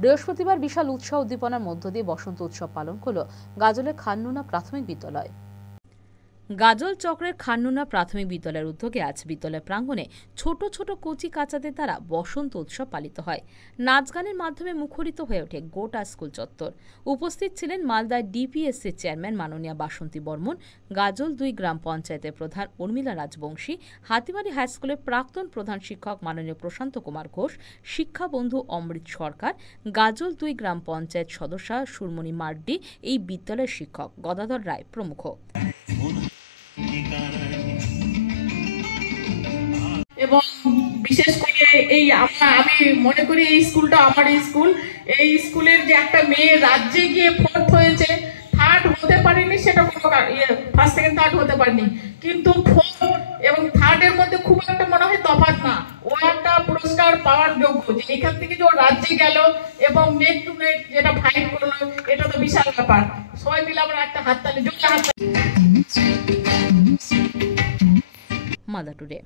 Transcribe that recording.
বৃহস্পতিবার বিশাল উৎসাহ উদ্দীপনার মধ্য দিয়ে বসন্ত উৎসব পালন করল গাজলের খাননুনা প্রাথমিক বিদ্যালয়। গাজল চক্রের খাননুনা প্রাথমিক বিদ্যালয়ের উদ্যোগে আজ বিদ্যালয় প্রাঙ্গণে ছোট ছোট কচি কাচাদের দ্বারা বসন্ত উৎসব পালিত হয়। নাচ গানের মাধ্যমে মুখরিত হয়ে ওঠে গোটা স্কুল চত্বর। উপস্থিত ছিলেন মালদার ডিপিএসসির চেয়ারম্যান মাননীয়া বাসন্তী বর্মন, গাজল 2 গ্রাম পঞ্চায়েতের প্রধান উর্মিলা রাজবংশী, হাতিবাড়ি হাইস্কুলের প্রাক্তন প্রধান শিক্ষক মাননীয় প্রশান্ত কুমার ঘোষ, শিক্ষা বন্ধু অমৃত সরকার, গাজল 2 গ্রাম পঞ্চায়েত সদস্যা সুরমণি মার্ডি, এই বিদ্যালয়ের শিক্ষক গদাধর রায় প্রমুখ। এবং বিশেষ করে আমি মনে করি এই স্কুলটা আমার স্কুল। এই স্কুলের যে একটা মেয়ে রাজ্যে গিয়ে 4th হয়েছে, 3rd হতে পারেনি, সেটা কোনো ফার্স্ট সেকেন্ড থার্ড হতে পারেনি, কিন্তু 4th এবং 3rd এর মধ্যে খুব একটা মনে হয় তফাৎ না। ও একটা পুরস্কার পাওয়ার যোগ্য, যে এখান থেকে যে ও রাজ্যে গেল এবং নেক টু নেক যেটা ফাইট করলো, এটা তো বিশাল ব্যাপার। সবাই মিলে আমরা একটা হাততালি, জোরে হাততালি। মালদা টুডে।